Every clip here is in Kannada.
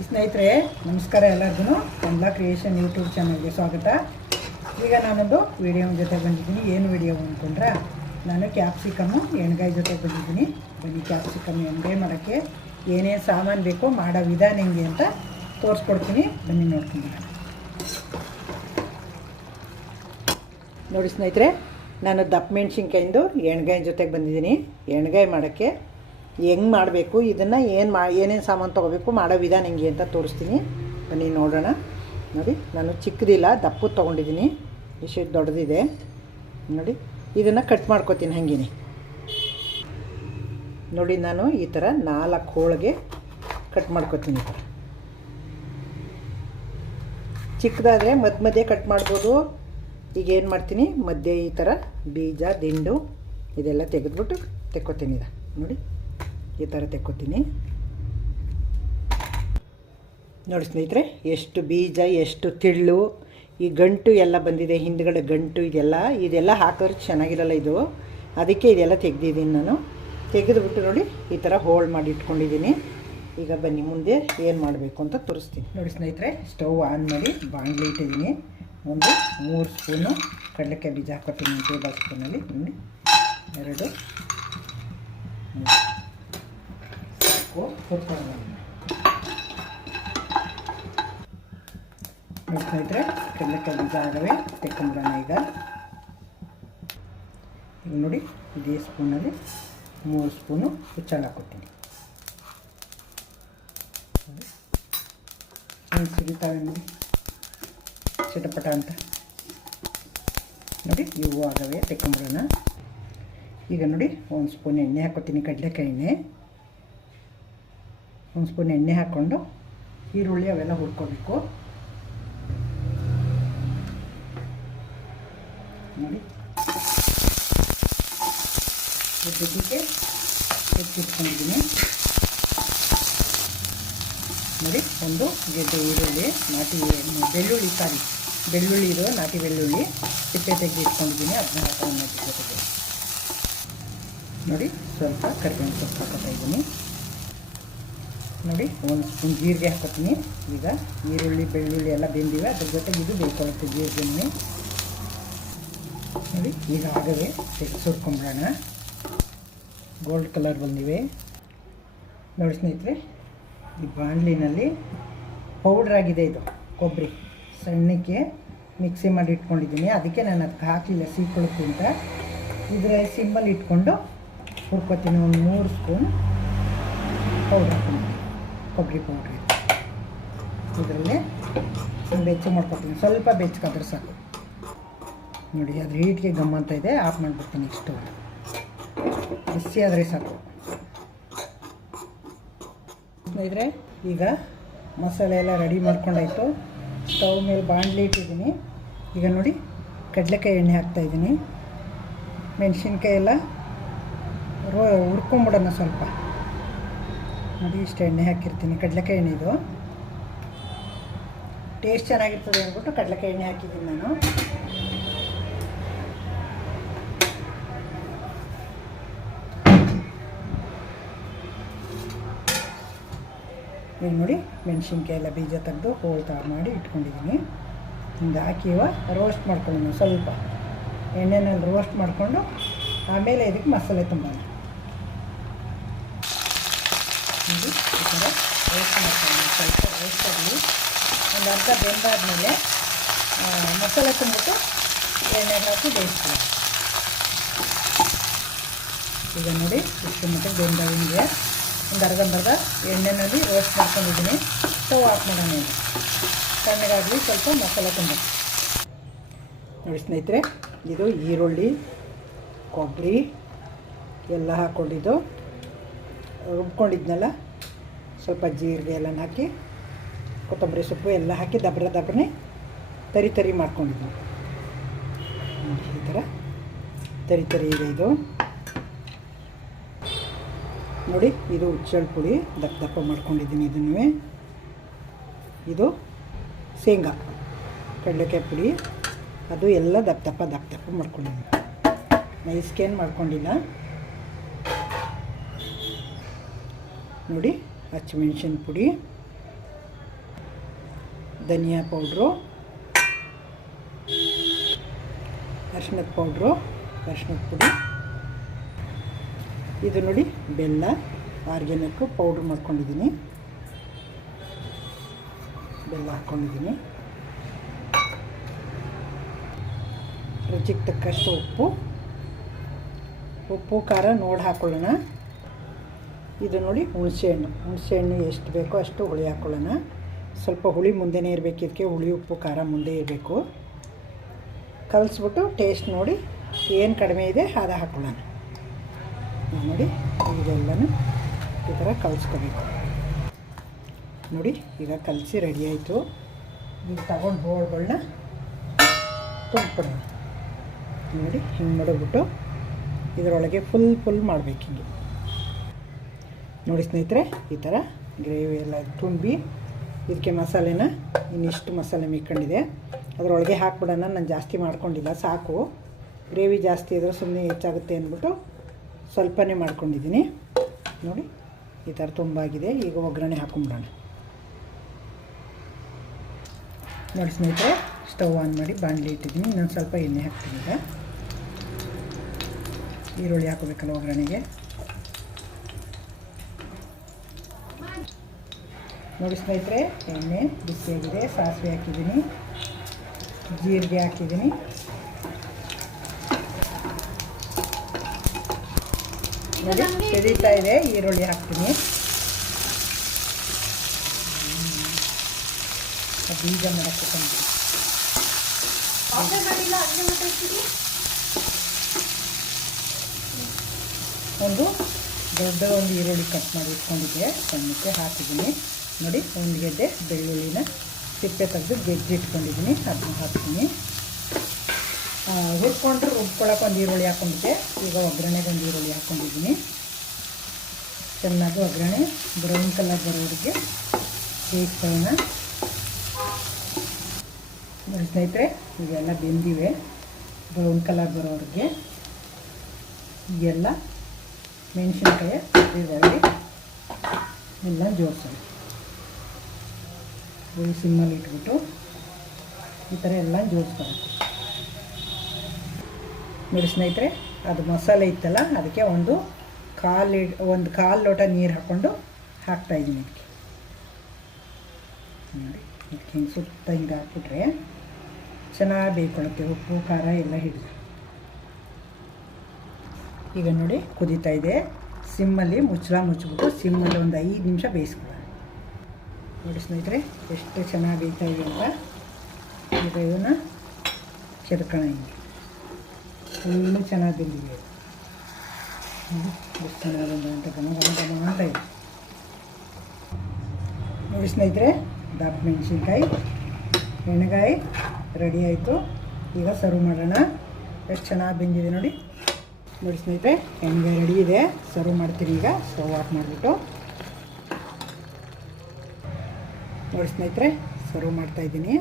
ಸ್ನೇಹಿತರೆ ನಮಸ್ಕಾರ. ಎಲ್ಲರಿಗೂ ಕಮಲಾ ಕ್ರಿಯೇಷನ್ ಯೂಟ್ಯೂಬ್ ಚಾನಲ್ಗೆ ಸ್ವಾಗತ. ಈಗ ನಾನೊಂದು ವಿಡಿಯೋ ಜೊತೆ ಬಂದಿದ್ದೀನಿ. ಏನು ವಿಡಿಯೋ ಅಂದ್ಕೊಂಡ್ರೆ, ನಾನು ಕ್ಯಾಪ್ಸಿಕಮ್ಮು ಎಣ್ಗಾಯಿ ಜೊತೆ ಬಂದಿದ್ದೀನಿ. ಬನ್ನಿ, ಕ್ಯಾಪ್ಸಿಕಮ್ ಎಣ್ಗಾಯಿ ಮಾಡೋಕ್ಕೆ ಏನೇನು ಸಾಮಾನು ಬೇಕೋ ಮಾಡೋ ವಿಧಾನ ಹೆಂಗೆ ಅಂತ ತೋರಿಸ್ಕೊಡ್ತೀನಿ. ಬನ್ನಿ ನೋಡ್ಕೊಂಡು ನೋಡಿ ಸ್ನೇಹಿತರೆ, ನಾನು ದಪ್ಪ ಮೆಣಸಿನ್ಕಾಯಿಂದು ಎಣ್ಗಾಯಿ ಜೊತೆಗೆ ಬಂದಿದ್ದೀನಿ. ಎಣ್ಗಾಯಿ ಮಾಡೋಕ್ಕೆ ಹೆಂಗೆ ಮಾಡಬೇಕು, ಇದನ್ನು ಏನೇನು ಸಾಮಾನು ತೊಗೋಬೇಕು, ಮಾಡೋ ವಿಧಾನ ಹೆಂಗೆ ಅಂತ ತೋರಿಸ್ತೀನಿ. ಬನ್ನಿ ನೋಡೋಣ. ನೋಡಿ, ನಾನು ಚಿಕ್ಕದಿಲ್ಲ, ದಪ್ಪದು ತೊಗೊಂಡಿದ್ದೀನಿ. ಇಷ್ಟು ದೊಡ್ಡದಿದೆ ನೋಡಿ. ಇದನ್ನು ಕಟ್ ಮಾಡ್ಕೊತೀನಿ ಹಾಗೇನೆ. ನೋಡಿ, ನಾನು ಈ ಥರ 4 ಹೋಳಿಗೆ ಕಟ್ ಮಾಡ್ಕೊತೀನಿ. ಈ ಥರ ಚಿಕ್ಕದಾದರೆ ಮಧ್ಯೆ ಕಟ್ ಮಾಡ್ಬೋದು. ಈಗ ಏನು ಮಾಡ್ತೀನಿ, ಮಧ್ಯೆ ಈ ಥರ ಬೀಜ ದಿಂಡು ಇದೆಲ್ಲ ತೆಗೆದ್ಬಿಟ್ಟು ತೆಕ್ಕೊತೀನಿ. ಇದು ನೋಡಿ, ಈ ಥರ ತೆಕ್ಕೊತೀನಿ. ನೋಡಿ ಸ್ನೇಹಿತರೆ, ಎಷ್ಟು ಬೀಜ, ಎಷ್ಟು ತಿಳ್ಳು, ಈ ಗಂಟು ಎಲ್ಲ ಬಂದಿದೆ, ಹಿಂದ್ಗಡೆ ಗಂಟು ಇದೆಲ್ಲ ಹಾಕಿದ್ರೆ ಚೆನ್ನಾಗಿರಲ್ಲ. ಇದು ಅದಕ್ಕೆ ಇದೆಲ್ಲ ತೆಗೆದಿದ್ದೀನಿ ನಾನು. ತೆಗೆದುಬಿಟ್ಟು ನೋಡಿ, ಈ ಥರ ಹೋಲ್ಡ್ ಮಾಡಿ ಇಟ್ಕೊಂಡಿದ್ದೀನಿ. ಈಗ ಬನ್ನಿ ಮುಂದೆ ಏನು ಮಾಡಬೇಕು ಅಂತ ತೋರಿಸ್ತೀನಿ. ನೋಡಿ ಸ್ನೇಹಿತರೆ, ಸ್ಟವ್ ಆನ್ ಮಾಡಿ ಬಾಣಲಿ ಇಟ್ಟಿದ್ದೀನಿ. ಒಂದು 3 ಸ್ಪೂನು ಕಡಲೆಕಾಯಿ ಬೀಜ ಹಾಕೋತೀನಿ. ಟೇಬಲ್ ಸ್ಪೂನಲ್ಲಿ ನೋಡಿ, 2 ಹುರ್ಕೊಂಡು ನೋಡಿ ಸ್ನೇಹಿತರೆ, ಕಡಲೆಕಾಯಿ ಬೀಜ ಆಗವೆ ತೆಕ್ಕೊಂಬಿಡೋಣ. ಈಗ ನೋಡಿ, ಇದೇ ಸ್ಪೂನಲ್ಲಿ 3 ಸ್ಪೂನು ಹುಚ್ಚಳು ಹಾಕೋತೀನಿ. ಹೆಂಗೆ ಸಿಗುತ್ತಾವೆ ನೋಡಿ, ಚಿಟಪಟ ಅಂತ ನೋಡಿ. ಇವು ಆಗವೆ ತೆಕ್ಕೊಂಬಿಡೋಣ. ಈಗ ನೋಡಿ, 1 ಸ್ಪೂನ್ ಎಣ್ಣೆ ಹಾಕೋತೀನಿ, ಕಡಲೆಕಾಯಿ ಎಣ್ಣೆ. 1 ಸ್ಪೂನ್ ಎಣ್ಣೆ ಹಾಕ್ಕೊಂಡು ಈರುಳ್ಳಿ ಅವೆಲ್ಲ ಹುರ್ಕೋಬೇಕು ನೋಡಿ. ಜೊತೆಗೆ ಹೆಚ್ಚಿಟ್ಕೊಂಡಿದ್ದೀನಿ ನೋಡಿ. ಒಂದು ಗೆಡ್ಡೆ ಈರುಳ್ಳಿ, ನಾಟಿ ಬೆಳ್ಳುಳ್ಳಿ ಇದು ನಾಟಿ ಬೆಳ್ಳುಳ್ಳಿ ಸಿಪ್ಪೆ ತೆಗೆದು ಇಟ್ಕೊಂಡಿದ್ದೀನಿ. ಅದನ್ನ ಹಾಕೊಂಡು ಜೊತೆಗೆ ನೋಡಿ, ಸ್ವಲ್ಪ ಕರಿಬೇವಿನ ಸೊಪ್ಪು ಹಾಕೋತಾ ಇದ್ದೀನಿ ನೋಡಿ. 1 ಸ್ಪೂನ್ ಜೀರಿಗೆ ಹಾಕೋತೀನಿ. ಈಗ ಈರುಳ್ಳಿ ಬೆಳ್ಳುಳ್ಳಿ ಎಲ್ಲ ಬೆಂದಿವೆ, ಅದ್ರ ಜೊತೆಗೆ ಇದು ಬೇಯಿಕೊಳ್ಳುತ್ತೆ ಜೀರಿಗೆನೇ ನೋಡಿ. ಈಗ ಆಗವೆ ಸುರ್ಕೊಂಬಿಡೋಣ. ಗೋಲ್ಡ್ ಕಲರ್ ಬಂದಿವೆ ನೋಡಿ ಸ್ನೇಹಿತರೆ. ಈ ಬಾಣಲಿನಲ್ಲಿ ಪೌಡ್ರ್ ಆಗಿದೆ, ಇದು ಕೊಬ್ಬರಿ ಸಣ್ಣಕ್ಕೆ ಮಿಕ್ಸಿ ಮಾಡಿ ಇಟ್ಕೊಂಡಿದ್ದೀನಿ. ಅದಕ್ಕೆ ನಾನು ಅದಕ್ಕೆ ಹಾಕಲಿಲ್ಲ, ಸೀಕೊಳುತ್ತೆ ಅಂತ. ಇದರ ಸಿಮ್ಮಲ್ಲಿ ಇಟ್ಕೊಂಡು ಹುರ್ಕೋತೀನಿ. ಒಂದು 3 ಸ್ಪೂನ್ ಪೌಡ್ರ್ ಹಾಕ್ತೀನಿ, ಕೊಬ್ಬರಿ ಪೌಡ್ರ್. ಇದರಲ್ಲೇ ಬೆಚ್ಚ ಮಾಡ್ಕೊತೀನಿ. ಸ್ವಲ್ಪ ಬೆಚ್ಚಗಾದ್ರೆ ಸಾಕು ನೋಡಿ. ಅದ್ರ ಹೀಟ್ಗೆ ಗಮ್ ಅಂತ ಇದೆ, ಆಫ್ ಮಾಡಿಬಿಡ್ತೀನಿ. ಇಷ್ಟು ಬಿಸಿ ಆದರೆ ಸಾಕು ಸ್ನೇಹಿತರೆ. ಈಗ ಮಸಾಲೆ ಎಲ್ಲ ರೆಡಿ ಮಾಡ್ಕೊಂಡಾಯಿತು. ಸ್ಟವ್ ಮೇಲೆ ಬಾಣಲಿ ಇಟ್ಟಿದ್ದೀನಿ. ಈಗ ನೋಡಿ, ಕಡಲೆಕಾಯಿ ಎಣ್ಣೆ ಹಾಕ್ತಾಯಿದ್ದೀನಿ. ಮೆಣಸಿನ್ಕಾಯಿ ಎಲ್ಲ ಹುರ್ಕೊಂಬಿಡೋಣ ಸ್ವಲ್ಪ ನೋಡಿ. ಇಷ್ಟು ಎಣ್ಣೆ ಹಾಕಿರ್ತೀನಿ, ಕಡಲೆಕಾಯಿ ಎಣ್ಣೆ. ಇದು ಟೇಸ್ಟ್ ಚೆನ್ನಾಗಿರ್ತದೆ ಅಂದ್ಬಿಟ್ಟು ಕಡಲೆಕಾಯಿ ಎಣ್ಣೆ ಹಾಕಿದ್ದೀನಿ ನಾನು. ಈಗ ನೋಡಿ, ಮೆಣಸಿನ್ಕಾಯಿ ಎಲ್ಲ ಬೀಜ ತೆಗೆದು ಹೋಳ್ತಾ ಮಾಡಿ ಇಟ್ಕೊಂಡಿದ್ದೀನಿ. ಹಿಂಗೆ ಹಾಕಿ ರೋಸ್ಟ್ ಮಾಡ್ಕೊಳ್ಳೋಣ. ಸ್ವಲ್ಪ ಎಣ್ಣೆನಲ್ಲಿ ರೋಸ್ಟ್ ಮಾಡಿಕೊಂಡು ಆಮೇಲೆ ಇದಕ್ಕೆ ಮಸಾಲೆ ತುಂಬೋಣ. ನೋಡಿ, ಈ ಥರ ರೋಸ್ಟ್ ಮಾಡ್ಕೊಳ್ಳೋಣ. ಸ್ವಲ್ಪ ರೋಸ್ಟ್ ಆಗಲಿ. ಒಂದು ಅರ್ಧ ಬೆಂದಾದಮೇಲೆ ಮಸಾಲೆ ತುಂಬಿಟ್ಟು ಎಣ್ಣೆಗೆ ಹಾಕಿ ಬೇಯಿಸ್ತೀನಿ. ಈಗ ನೋಡಿ, ಇಷ್ಟು ಮಟ್ಟಿಗೆ ಬೆಂದಾಗಿಂಗೆ ಒಂದು ಅರ್ಧ ಎಣ್ಣೆನಲ್ಲಿ ರೋಸ್ಟ್ ಮಾಡ್ಕೊಂಡಿದ್ದೀನಿ. ಸ್ಟವ್ ಆಫ್ ಮಾಡೋಣ. ತಣ್ಣಗಾಗಲಿ, ಸ್ವಲ್ಪ ಮಸಾಲೆ ತುಂಬ ನೋಡಿ ಸ್ನೇಹಿತರೆ. ಇದು ಈರುಳ್ಳಿ ಕೊಬ್ಬರಿ ಎಲ್ಲ ಹಾಕ್ಕೊಂಡಿದ್ದು ರುಬ್ಕೊಂಡಿದ್ನೆಲ್ಲ, ಸ್ವಲ್ಪ ಜೀರಿಗೆ ಎಲ್ಲ ಹಾಕಿ, ಕೊತ್ತಂಬರಿ ಸೊಪ್ಪು ಎಲ್ಲ ಹಾಕಿ ದಬ್ಬರನೆ ತರಿ ಮಾಡ್ಕೊಂಡಿದ್ದು ನೋಡಿ. ಈ ಥರ ತರಿ ಇದೆ ಇದು ನೋಡಿ. ಇದು ಹುಚ್ಚಳು ಪುಡಿ ದಪ್ಪ ಮಾಡ್ಕೊಂಡಿದ್ದೀನಿ. ಇದನ್ನು ಇದು ಶೇಂಗಾ ಕಡಲೆಕಾಯಿ ಪುಡಿ, ಅದು ಎಲ್ಲ ದಪ್ಪ ಮಾಡ್ಕೊಂಡಿದ್ದೀನಿ. ನೈಸ್ಕೇನು ಮಾಡ್ಕೊಂಡಿಲ್ಲ ನೋಡಿ. ಹಸಿಮೆಣ್ಸಿನ ಪುಡಿ, ಧನಿಯಾ ಪೌಡ್ರು, ಅರಿಶಿಣದ ಪೌಡ್ರು, ಅರಿಶಿಣದ ಪುಡಿ. ಇದು ನೋಡಿ ಬೆಲ್ಲ ಆರ್ಗ್ಯಾನಿಕ್ಕು ಪೌಡ್ರ್ ಮಾಡ್ಕೊಂಡಿದ್ದೀನಿ, ಬೆಲ್ಲ ಹಾಕ್ಕೊಂಡಿದ್ದೀನಿ. ರುಚಿಗೆ ತಕ್ಕಷ್ಟು ಉಪ್ಪು ಖಾರ ನೋಡಿ ಹಾಕ್ಕೊಳ್ಳೋಣ. ಇದು ನೋಡಿ ಹುಣಸೆಹಣ್ಣು ಎಷ್ಟು ಬೇಕೋ ಅಷ್ಟು ಹುಳಿ ಹಾಕ್ಕೊಳ್ಳೋಣ. ಸ್ವಲ್ಪ ಹುಳಿ ಮುಂದೆನೇ ಇರಬೇಕು, ಇದಕ್ಕೆ ಹುಳಿ ಉಪ್ಪು ಖಾರ ಮುಂದೆ ಇರಬೇಕು. ಕಲಿಸ್ಬಿಟ್ಟು ಟೇಸ್ಟ್ ನೋಡಿ ಏನು ಕಡಿಮೆ ಇದೆ ಅದು ಹಾಕ್ಕೊಳ್ಳೋಣ. ನೋಡಿ ಇದೆಲ್ಲನೂ ಈ ಥರ ಕಲಿಸ್ಕೋಬೇಕು. ನೋಡಿ ಈಗ ಕಲಸಿ ರೆಡಿ ಆಯಿತು. ಈಗ ತಗೊಂಡು ಹೋಳ್ಗಳನ್ನ ತುಂಬಿಬಿಡೋಣ. ನೋಡಿ ಹಿಂಗೆ ಮಾಡಿಬಿಟ್ಟು ಇದರೊಳಗೆ ಫುಲ್ ಮಾಡಬೇಕು. ಹಿಂಗೆ ನೋಡಿ ಸ್ನೇಹಿತರೆ, ಈ ಥರ ಗ್ರೇವಿ ಎಲ್ಲ ತುಂಬಿ ಇದಕ್ಕೆ ಮಸಾಲೆನ ಇನ್ನಿಷ್ಟು ಮಸಾಲೆ ಮಿಕ್ಕೊಂಡಿದೆ ಅದರೊಳಗೆ ಹಾಕ್ಬಿಡೋಣ. ನಾನು ಜಾಸ್ತಿ ಮಾಡ್ಕೊಂಡಿಲ್ಲ, ಸಾಕು. ಗ್ರೇವಿ ಜಾಸ್ತಿ ಇದ್ದರೆ ಸುಮ್ಮನೆ ಹೆಚ್ಚಾಗುತ್ತೆ ಅಂದ್ಬಿಟ್ಟು ಸ್ವಲ್ಪನೇ ಮಾಡ್ಕೊಂಡಿದ್ದೀನಿ. ನೋಡಿ ಈ ಥರ ತುಂಬಾಗಿದೆ. ಈಗ ಒಗ್ಗರಣೆ ಹಾಕ್ಕೊಂಬಿಡೋಣ. ನೋಡಿ ಸ್ನೇಹಿತರೆ, ಸ್ಟವ್ ಆನ್ ಮಾಡಿ ಬಾಣಲಿ ಇಟ್ಟಿದ್ದೀನಿ. ಇನ್ನೊಂದು ಸ್ವಲ್ಪ ಎಣ್ಣೆ ಹಾಕ್ತೀನಿ. ಈಗ ಈರುಳ್ಳಿ ಹಾಕೋಬೇಕಲ್ಲ ಒಗ್ಗರಣೆಗೆ. ನೋಡಿ ಸ್ನೇಹಿತರೆ, ಎಣ್ಣೆ ಬಿಸಿಯಾಗಿದೆ. ಸಾಸಿವೆ ಹಾಕಿದ್ದೀನಿ, ಜೀರಿಗೆ ಹಾಕಿದ್ದೀನಿ, ನೋಡಿ ಸಿಡಿತಾ ಇದೆ. ಈರುಳ್ಳಿ ಹಾಕ್ತೀನಿ. ಬೀಜ ಮಾಡೋಕ್ಕೆ ಒಂದು ಈರುಳ್ಳಿ ಕಟ್ ಮಾಡಿ ಇಟ್ಕೊಂಡಿದ್ದೆ, ಸಣ್ಣಕ್ಕೆ ಹಾಕಿದ್ದೀನಿ. ನೋಡಿ ಒಂದು ಗೆಡ್ಡೆ ಬೆಳ್ಳುಳ್ಳಿನ ಸಿಪ್ಪೆ ತೆಗೆದು ಗೆಜ್ಜೆ ಇಟ್ಕೊಂಡಿದ್ದೀನಿ, ಅದನ್ನ ಹಾಕ್ತೀನಿ. ಹುರ್ಕೊಂಡು ರುಬ್ಕೊಳಕ್ಕೆ ಒಂದು ಈರುಳ್ಳಿ ಹಾಕ್ಕೊಂಡಿದ್ದೆ. ಈಗ ಒಗ್ಗರಣೆಗೆ ಒಂದು ಈರುಳ್ಳಿ ಹಾಕ್ಕೊಂಡಿದ್ದೀನಿ. ಚೆನ್ನಾಗಿ ಒಗ್ಗರಣೆ ಬ್ರೌನ್ ಕಲರ್ ಬರೋರಿಗೆ ಬೇಯಿಸ್ಕೊಳ್ಳೋಣ. ನೋಡಿ ಸ್ನೇಹಿತರೆ, ಇವೆಲ್ಲ ಬೆಂದಿವೆ. ಬ್ರೌನ್ ಕಲರ್ ಬರೋರಿಗೆ ಎಲ್ಲ ಮೆಣಸಿನ್ಕಾಯಿ ಇದರೊಳಗೆ ಎಲ್ಲ ಜೋಡಿಸೋಣ. ಸಿಮ್ಮಲ್ಲಿ ಇಟ್ಬಿಟ್ಟು ಈ ಥರ ಎಲ್ಲ ಜೋಡಿಸ್ಕೊಳ್ಳೋಣ. ನೋಡಿ ಸ್ನೇಹಿತರೆ, ಅದು ಮಸಾಲೆ ಇತ್ತಲ್ಲ, ಅದಕ್ಕೆ ಒಂದು ಕಾಲು ಲೋಟ ನೀರು ಹಾಕ್ಕೊಂಡು ಹಾಕ್ತಾಯಿದ್ದೀನಿ ಇದಕ್ಕೆ. ನೋಡಿ ಇದಕ್ಕೆ ಹಿಂಗೆ ಸುತ್ತ ಹಿಂಗೆ ಹಾಕ್ಬಿಟ್ರೆ ಚೆನ್ನಾಗಿ ಬೇಯ್ಕೊಳ್ಳುತ್ತೆ, ಉಪ್ಪು ಖಾರ ಎಲ್ಲ ಹಿಡಿದು. ಈಗ ನೋಡಿ ಕುದೀತಾ ಇದೆ. ಸಿಮ್ಮಲ್ಲಿ ಮುಚ್ಚಿಬಿಟ್ಟು ಸಿಮ್ಮಲ್ಲಿ ಒಂದು 5 ನಿಮಿಷ ಬೇಯಿಸ್ಕೊಳ್ಳೋಣ. ನೋಡಿ ಸ್ನೇಹಿತರೆ, ಎಷ್ಟು ಚೆನ್ನಾಗಿ ಬೇಯ್ತಾ ಇದೆ ಅಂತ. ಈಗ ಇವನ್ನ ಕೆರ್ಕೋಣ. ಹಿಂಗೆ ಫುಲ್ಲು ಚೆನ್ನಾಗಿ ಬೆಂದಿದೆ. ಎಷ್ಟು ಚೆನ್ನಾಗಿ ಬಂದ ಘಮ ಅಂತ ಇದೆ. ನೋಡಿ ಸ್ನೇಹಿತರೆ, ದಪ್ಪ ಮೆಣಸಿನ್ಕಾಯಿ ಎಣ್ಣೆಗಾಯಿ ರೆಡಿ ಆಯಿತು. ಈಗ ಸರ್ವ್ ಮಾಡೋಣ. ಎಷ್ಟು ಚೆನ್ನಾಗಿ ಬೆಂದಿದೆ ನೋಡಿ. ನೋಡಿ ಸ್ನೇಹಿತರೆ, ಎಣ್ಣೆಗಾಯಿ ರೆಡಿ ಇದೆ. ಸರ್ವ್ ಮಾಡ್ತೀನಿ. ಈಗ ಸ್ಟವ್ ಆಫ್ ಮಾಡಿಬಿಟ್ಟು ನೋಡಿ ಸ್ನೇಹಿತರೆ, ಸರ್ವ್ ಮಾಡ್ತಾಯಿದ್ದೀನಿ.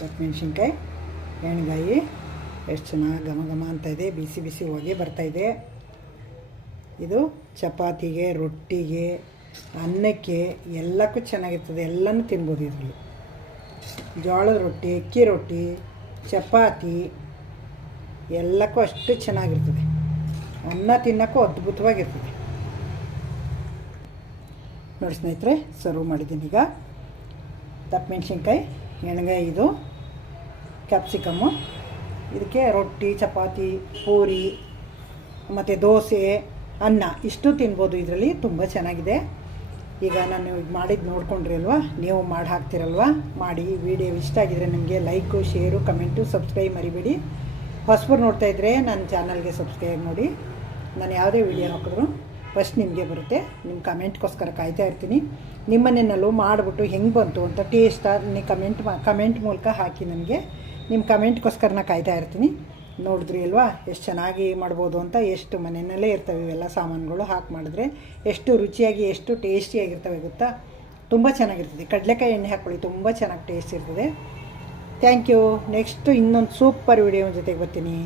ದಪ್ಪ ಮೆಣಸಿನ್ಕಾಯಿ ಎಣ್ಣೆಗಾಯಿ ಎಷ್ಟು ಚೆನ್ನಾಗಿ ಘಮ ಅಂತ ಇದೆ. ಬಿಸಿ ಬಿಸಿ ಹೊಗೆ ಬರ್ತಾಯಿದೆ. ಇದು ಚಪಾತಿಗೆ, ರೊಟ್ಟಿಗೆ, ಅನ್ನಕ್ಕೆ ಎಲ್ಲಕ್ಕೂ ಚೆನ್ನಾಗಿರ್ತದೆ. ಎಲ್ಲನೂ ತಿನ್ಬೋದು ಇದರಲ್ಲಿ. ಜೋಳದ ರೊಟ್ಟಿ, ಅಕ್ಕಿ ರೊಟ್ಟಿ, ಚಪಾತಿ ಎಲ್ಲಕ್ಕೂ ಅಷ್ಟು ಚೆನ್ನಾಗಿರ್ತದೆ. ಅನ್ನ ತಿನ್ನೋಕ್ಕೂ ಅದ್ಭುತವಾಗಿರ್ತದೆ. ನೋಡಿ ಸ್ನೇಹಿತರೆ, ಸರ್ವ್ ಮಾಡಿದ್ದೀನಿ. ಈಗ ದಪ್ಪ ಮೆಣಸಿನ್ಕಾಯಿ ಎಣ್ಣೆಗಾಯಿ, ಇದು ಕ್ಯಾಪ್ಸಿಕಮ್ಮು. ಇದಕ್ಕೆ ರೊಟ್ಟಿ, ಚಪಾತಿ, ಪೂರಿ ಮತ್ತು ದೋಸೆ, ಅನ್ನ ಇಷ್ಟು ತಿನ್ಬೋದು ಇದರಲ್ಲಿ. ತುಂಬ ಚೆನ್ನಾಗಿದೆ. ಈಗ ನಾನು ಈಗ ಮಾಡಿದ್ದು ನೋಡ್ಕೊಂಡ್ರಿ ಅಲ್ವಾ, ನೀವು ಮಾಡಿ ಹಾಕ್ತಿರಲ್ವ, ಮಾಡಿ. ವಿಡಿಯೋ ಇಷ್ಟ ಆಗಿದರೆ ನಿಮಗೆ ಲೈಕು, ಶೇರು, ಕಮೆಂಟು, ಸಬ್ಸ್ಕ್ರೈಬ್ ಮರಿಬೇಡಿ. ಹೊಸಬರು ನೋಡ್ತಾಯಿದ್ರೆ ನನ್ನ ಚಾನಲ್ಗೆ ಸಬ್ಸ್ಕ್ರೈಬ್ ಮಾಡಿ. ನಾನು ಯಾವುದೇ ವಿಡಿಯೋ ಹಾಕಿದ್ರು ಫಸ್ಟ್ ನಿಮಗೆ ಬರುತ್ತೆ. ನಿಮ್ಮ ಕಮೆಂಟ್ಗೋಸ್ಕರ ಕಾಯ್ತಾ ಇರ್ತೀನಿ. ನಿಮ್ಮನೆಯಲ್ಲೂ ಮಾಡಿಬಿಟ್ಟು ಹೆಂಗೆ ಬಂತು ಅಂತ ಟೇಸ್ಟಾಗಿ ಕಮೆಂಟ್ ಮೂಲಕ ಹಾಕಿ. ನನಗೆ ನಿಮ್ಮ ಕಮೆಂಟ್ಗೋಸ್ಕರ ನಾನು ಕಾಯ್ತಾ ಇರ್ತೀನಿ. ನೋಡಿದ್ರಿ ಅಲ್ವಾ ಎಷ್ಟು ಚೆನ್ನಾಗಿ ಮಾಡ್ಬೋದು ಅಂತ. ಎಷ್ಟು ಮನೆಯಲ್ಲೇ ಇರ್ತವೆ ಇವೆಲ್ಲ ಸಾಮಾನುಗಳು ಹಾಕಿ ಮಾಡಿದ್ರೆ ಎಷ್ಟು ರುಚಿಯಾಗಿ, ಎಷ್ಟು ಟೇಸ್ಟಿಯಾಗಿರ್ತವೆ ಗೊತ್ತಾ. ತುಂಬ ಚೆನ್ನಾಗಿರ್ತದೆ. ಕಡಲೆಕಾಯಿ ಎಣ್ಣೆ ಹಾಕ್ಕೊಳ್ಳಿ, ತುಂಬ ಚೆನ್ನಾಗಿ ಟೇಸ್ಟ್ ಇರ್ತದೆ. Thank you. ನೆಕ್ಸ್ಟು ಇನ್ನೊಂದು ಸೂಪರ್ ವಿಡಿಯೋ ಜೊತೆಗೆ ಬರ್ತೀನಿ.